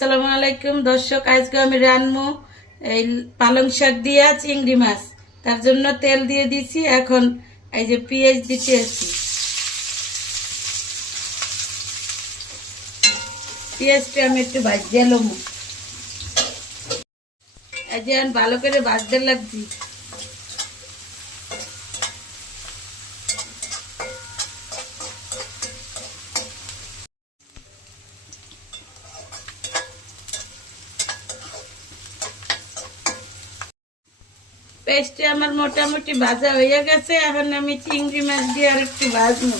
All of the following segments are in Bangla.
আসসালামু আলাইকুম দর্শক, আজকে আমি রান্না এই পালং শাক দিয়া চিংড়ি মাছ। তার জন্য তেল দিয়ে দিছি। এখন এই যে পেঁয়াজ দিতে আছি। পেঁয়াজটা আমি একটু ভাজিয়ে লম। এই যে ভালো করে ভাজতে লাগছি। পেস্টে আমার মোটামুটি ভাজা হয়ে গেছে। এখন আমি চিংড়ি মাছ দিয়ে আর একটু ভাজবো।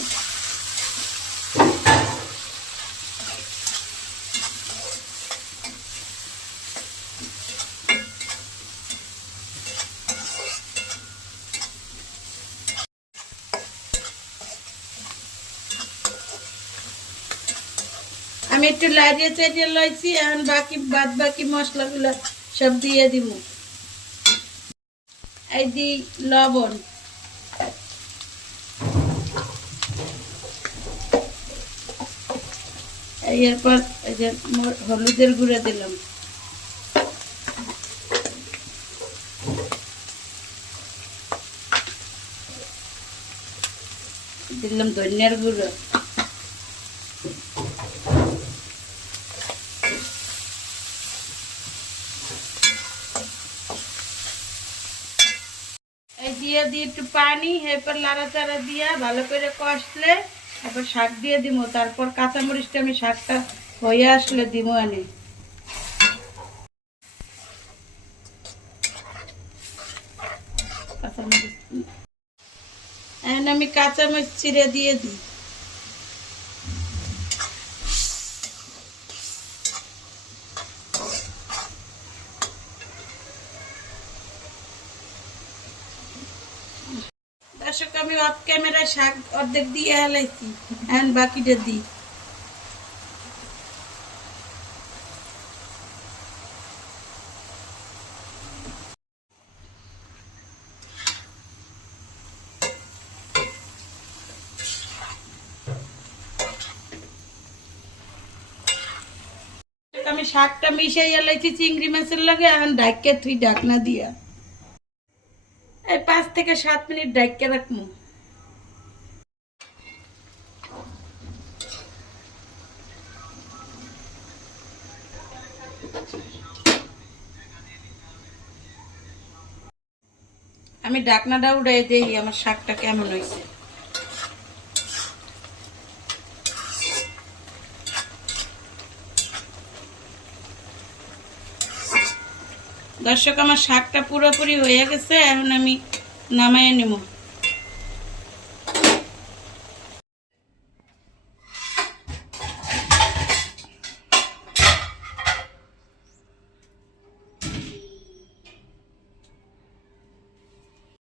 আমি একটু লাড়িয়ে চাড়িয়ে লইছি। এখন বাদ বাকি মশলাগুলো সব দিয়ে দিব। এই দি লবণ, এরপর এই যে হলুদের গুঁড়া দিলাম, দিলাম ধনিয়ার গুঁড়ো, এই দিয়ে একটু পানি, এরপর লাড়াচাড়া দিয়া ভালো করে কষলে তারপর শাক দিয়ে দিব। তারপর কাঁচামরিচটা আমি শাকটা হয়ে আসলে দিব। আনি কাঁচামরিচ, এখন আমি কাঁচামরিচ চিড়ে দিয়ে দিই। দর্শক, আমি অফ ক্যামেরায় শাক অর্ধেক দিয়ে হেলাইছি। এখন বাকিটা দিই। আমি শাকটা মিশাই এলাইছি চিংড়ি মাছের লাগে। এখন ঢাকা তুই ঢাকনা দিয়া এই 5 থেকে 7 মিনিট ঢাকা রাখবো। আমি ঢাকনাটা উড়াই দেখি আমার শাকটা কেমন হয়েছে। দর্শক, আমার শাকটা পুরোপুরি হয়ে গেছে। এখন আমি নামাইয়ে নেব।